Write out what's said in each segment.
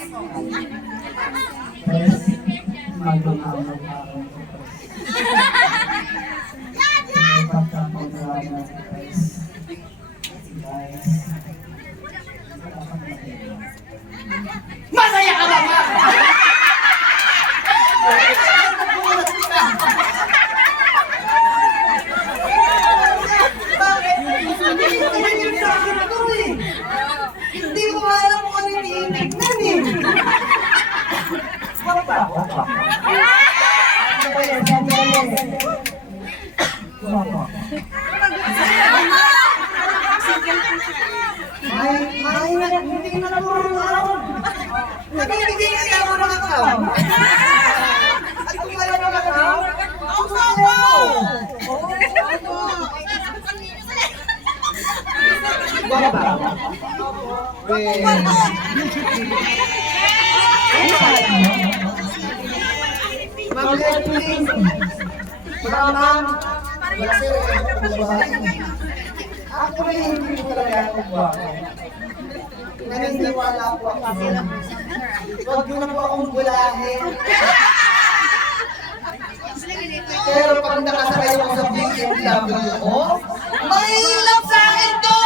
Yes, magandang araw. Masaya ka ba ba? Bakit? Hindi sa akin ito eh. Hindi ko alam kung ano yung initignan eh. Ano ba? Ano ba yan? Hindi na naman nagbibigay kasi ako ng account. At kung wala ng account, ako sa ako! Wala ba? Mag-letting. Ma'am, actually, hindi ko talaga ako buwako. Naniniwala po ako. Huwag mo na po akong bulahin. Pero pag nakasakay ako sa BMW ko, mahilap sa akin to!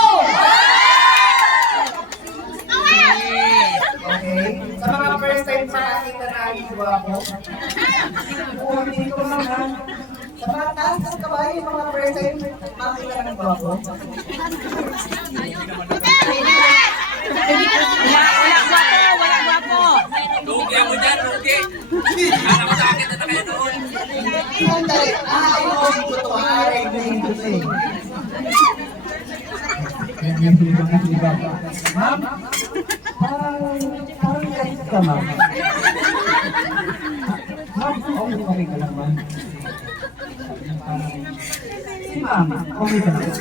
Okay? Sa mga first time sa nakita na iwa ko, uulitin ko naman. Sa mga taas ng kabayo, yung mga first time makita ng gwapo. Wala gwapo. Lugi ako dyan, lugi. Alam mo sa akin na kayo doon. Sandali, ayos ko ito, aray na ito eh. Ma'am, parang galit ka, ma'am. Ma'am, okay ka lang, ma'am. Si ma'am, okay ka lang.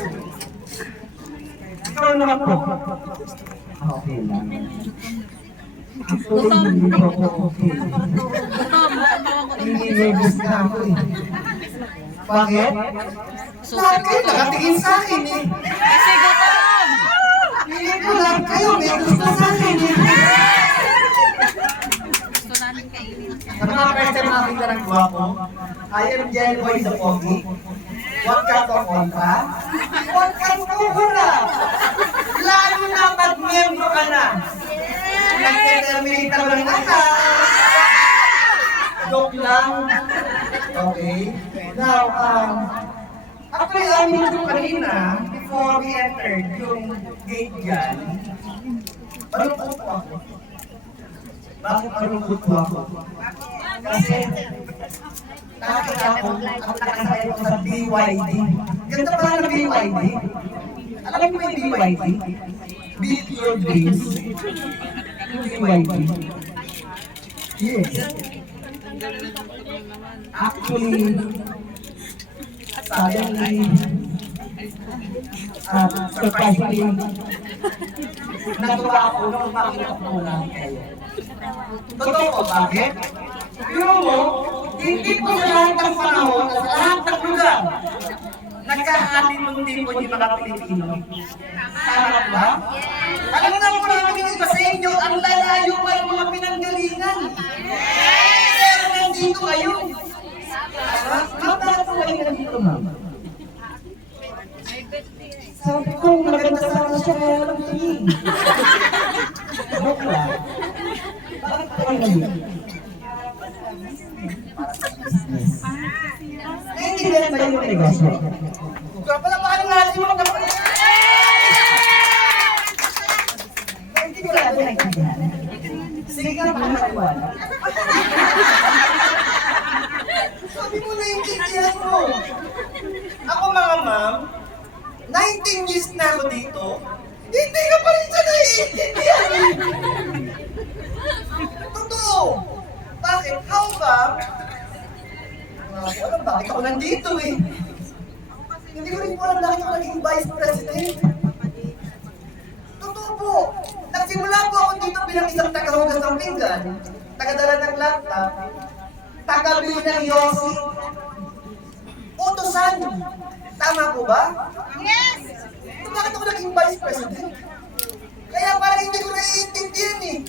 Ikaw naman po. Okay lang. Actually, hindi po ako okay. Hindi nervous na ako eh. Bakit? Lahat kayo nakatingin sa akin eh. Kasi gutom. Hindi ko lahat kayo may gusto sa akin eh. Gusto namin kainin. Sa mga first time makakita ng gwapo, I am Jen Boy the Pogi. Huwag ka to kontra. Huwag kang kuhura. Lalo na pag miyembro ka na. Nag-terminate ako ng ata. Joke lang. Okay. Now, actually, amin ko kanina, before we entered yung gate dyan, malungkot po ako. Bakit malungkot po ako? Kasi, nakakita ko, at nakasaya ko sa BYD. Ganda pala na BYD. Alam mo yung BYD? Beat Your Dreams. BYD. Yes. Actually, suddenly, surprisingly, natuwa ako nung makita ko muna kayo. Totoo ko, bakit? Pero mo, hindi po sa lahat ng panahon, sa lahat ng lugar, nagkahalin ng tipo yung mga Pilipino. Tama ba? Alam na po namin yung iba sa inyo, ang lalayo pa ng mga pinanggalingan. Pero nandito kayo. Ma'am, bakit po kayo nandito, ma'am? Sabi ko, maganda sana siya kaya lang tingin. Joke lang. Bakit po kayo nandito? Naiintindihan ba yung negosyo? Kapalapakan natin yung mga kapatid. Hindi ko lang naiintindihan. Sige ka pa nakaliwala. Sabi mo naiintindihan mo. Ako mga ma'am, 19 years na ako dito, hindi ka pa rin siya naiintindihan. Totoo. Bakit? How come? Alam bakit ako nandito eh. Hindi ko rin po alam bakit ako naging vice president. Totoo po. Nagsimula po ako dito bilang isang tagahugas ng pinggan, tagadala ng laptop, tagabili ng Yossi, utusan. Tama po ba? Yes! So bakit ako naging vice president? Kaya parang hindi ko naiintindihan eh.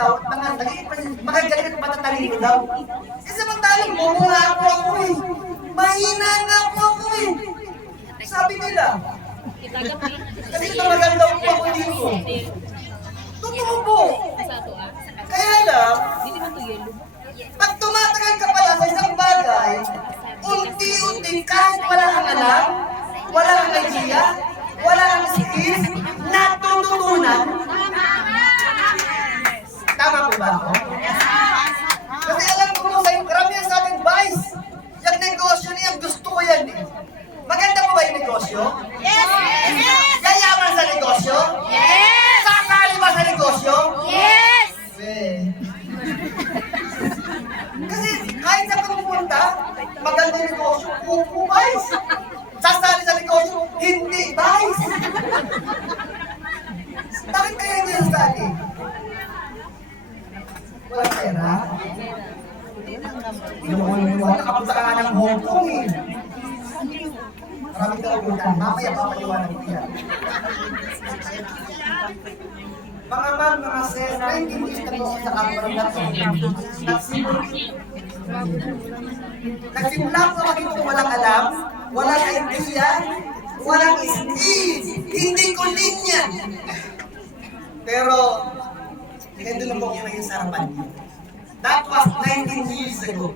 daw, at mga magagaling at matatalino daw. Eh samantalang bobo nga ako eh. Mahina nga ako eh. Sabi nila, kasi tumagal daw po ako dito. Totoo po. Kaya lang, pag tumatagal ka pala sa isang bagay, unti-unti kahit wala kang alam, wala kang idea, wala kang skills, natututunan. Tama po ba ako? Kasi alam ko po sa karamihan sa ating vice, yung negosyo niya, gusto ko yan eh. Maganda po ba yung negosyo? Yes! Yes! Yayaman sa negosyo? Yes! Sasali ba sa negosyo? Yes! Kasi kahit sa pumunta, maganda yung negosyo, pupo vice. Sasali sa negosyo, hindi vice. Bakit kaya hindi sasali? Wala pera? Hindi mo naniwala, kapunta ka nga ng Hong Kong eh. Maraming kaugutan, mamaya papaliwanag ko yan. Mga ma'am, mga sir, 19 years na po ako sa company na to. Nagsimula ko dito walang alam, walang idea, walang skills, hindi ko linya. Pero, nandun lang po ako ngayon sa harapan niyo. That was 19 years ago.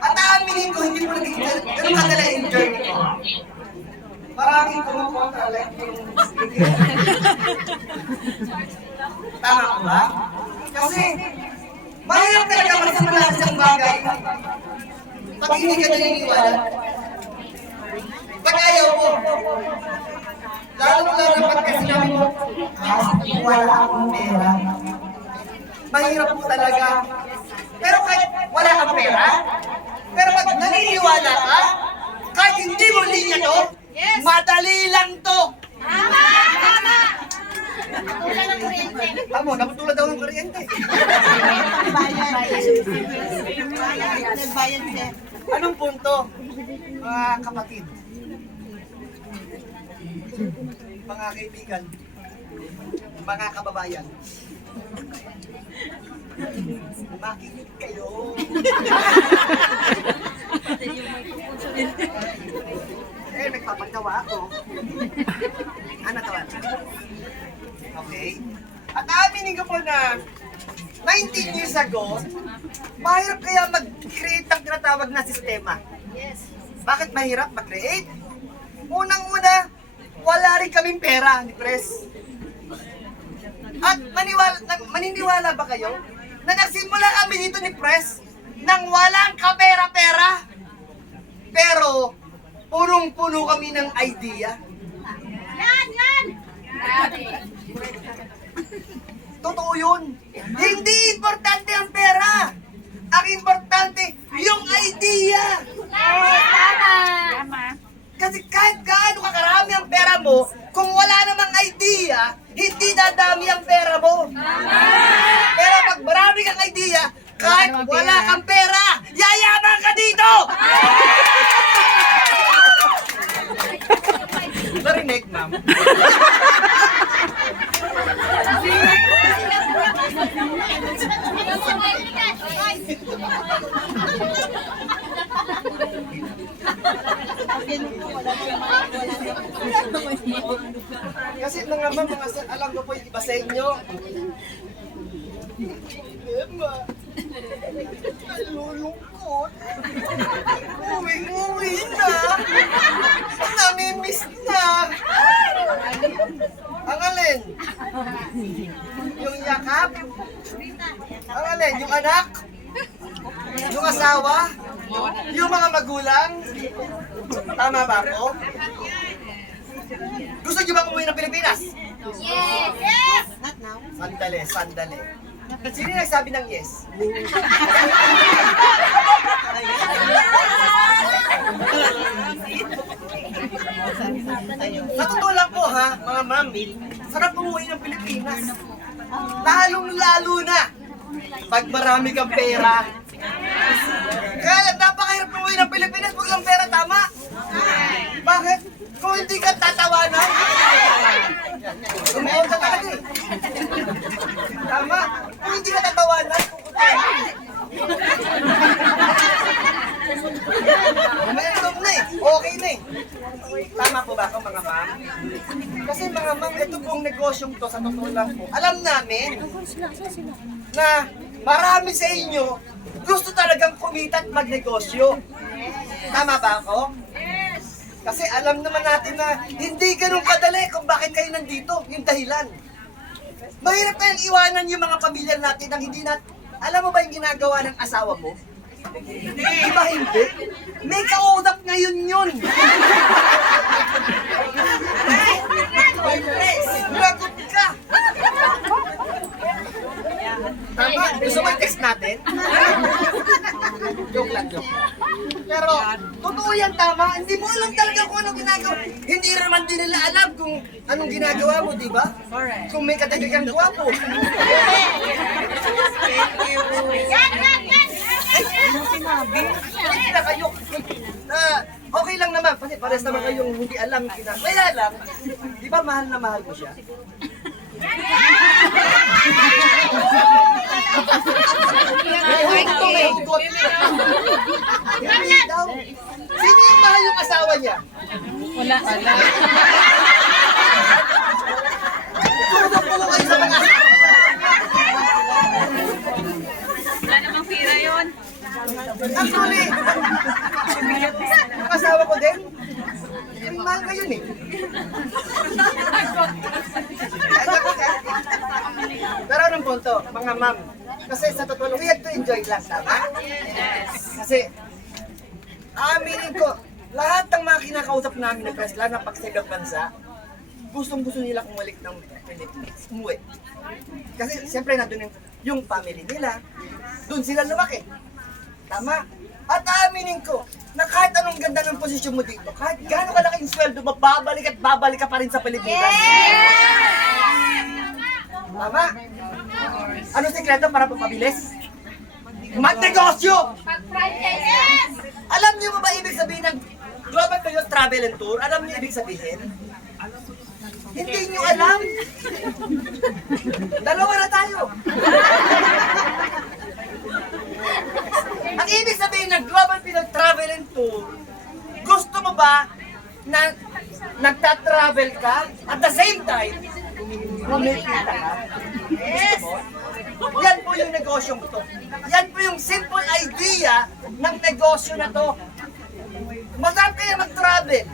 At aaminin ko, hindi po naging ganun kadala yung journey ko. Maraming kumukontra like yung tama ko ba? Kasi, mahirap talaga magsimula sa isang bagay pag hindi ka naniniwala. Pag ayaw mo, lalo na pag kasi namin mo, wala akong pera. Mahirap po talaga. Pero kahit wala kang pera, pero pag naniniwala ka, kahit hindi mo linya to, madali lang to. Tama! Tama! Tulad ng kuryente. Tamo, naputulad daw ng kuryente. Nagbayan siya. Anong punto, mga kapatid? Mga kaibigan, mga kababayan, makinig kayo. Nagpapagawa ako. Ano tawag? Okay. At aminin ko po na 19 years ago, mahirap kaya mag-create ng tinatawag na sistema. Yes. Bakit mahirap mag-create? Unang-una, wala rin kaming pera ni Pres. At maniniwala ba kayo na nagsimula kami dito ni Pres nang walang kapera-pera? Pero, punong-puno kami ng idea. Yan! Yan! Totoo yun. Hindi importante ang pera. Ang importante, yung idea. Tama! Kasi kahit gaano kakarami ang pera mo, kung wala namang idea, hindi dadami ang pera mo. Pero pag marami kang idea, kahit wala kang pera, yayaman ka dito! Narinig, ma'am? Kasi mga ma'am, mga sir, alam ko po yung iba sa inyo. Emma, nalulungkot. Uwi na. Namimiss na. Ang alin? Yung yakap? Ang alin? Yung anak? Yung asawa? Yung mga magulang? Tama ba ako? Gusto niyo bang umuwi ng Pilipinas? Yes! Yes! Sandali. Sino yung nagsabi ng yes? Sa totoo lang po ha, mga ma'am, sarap umuwi ng Pilipinas. Lalong-lalo na pag marami kang pera. Kaya napakahirap umuwi ng Pilipinas pag ang pera, tama? Bakit? Kung hindi ka tatawanan, Umayon ka talaga eh. Tama. Kung hindi ka tatawanan, umayos na eh. Okay na eh. Tama po ba ako mga ma'am? Kasi mga ma'am, ito pong negosyong to, sa totoo lang po, alam namin na marami sa inyo gusto talagang kumita at magnegosyo. Tama ba ako? Kasi alam naman natin na hindi ganun kadali kung bakit kayo nandito, yung dahilan. Mahirap kayang iwanan yung mga pamilya natin nang hindi na... Alam mo ba yung ginagawa ng asawa mo? Di ba hindi? May kaudap ngayon yun. Lagot ka. Tama, gusto mo i-text natin? Joke lang, joke. Pero, totoo yan, tama. Hindi mo alam talaga kung anong ginagawa. Hindi naman din nila alam kung anong ginagawa mo, di ba? Kung may katagagang gwapo. Yan, yan, yan. Hindi na kayo. Okay lang naman, kasi pares naman kayong hindi alam. Kaya lang, di ba mahal na mahal mo siya? May hugot. Hindi daw. Sino yung mahal yung asawa niya? Wala. Tulog kayo sa mga asawa. Wala namang pira yun. Actually, ang asawa ko din, mahal ka yun eh. Pero anong punto, mga ma'am? Kasi sa totoo, we have to enjoy lang, tama? Kasi, aminin ko, lahat ng mga kinakausap namin na press, lalo na pag sa ibang bansa, gustong-gusto nila kumalik ng Pilipinas, umuwi. Kasi siyempre nandun yung family nila, doon sila lumaki. Tama? At aaminin ko, na kahit anong ganda ng posisyon mo dito, kahit gano'ng kalaking sweldo, babalik at babalik ka pa rin sa Pilipinas. Tama? Ano sikreto para pagpabilis? Magnegosyo! Yes. Alam niyo ba ibig sabihin ng Global Period Travel and Tour? Alam niyo ibig sabihin? Hindi niyo alam. Dalawa na tayo. Ang ibig sabihin ng Global Period Travel and Tour, gusto mo ba na nagta-travel ka at the same time, kumikita ka? Yes! Yan po yung negosyong to. Yan po yung simple idea ng negosyo na to. Masarap kaya mag-travel.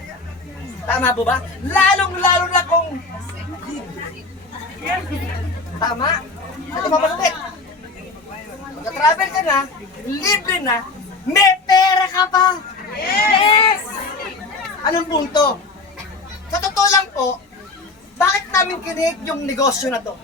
Tama po ba? Lalong-lalo na kung... Tama? Ito pa malupit. Magka-travel ka na, libre na, may pera ka pa! Yes! Anong punto? Sa totoo lang po, bakit namin kinihit yung negosyo na to?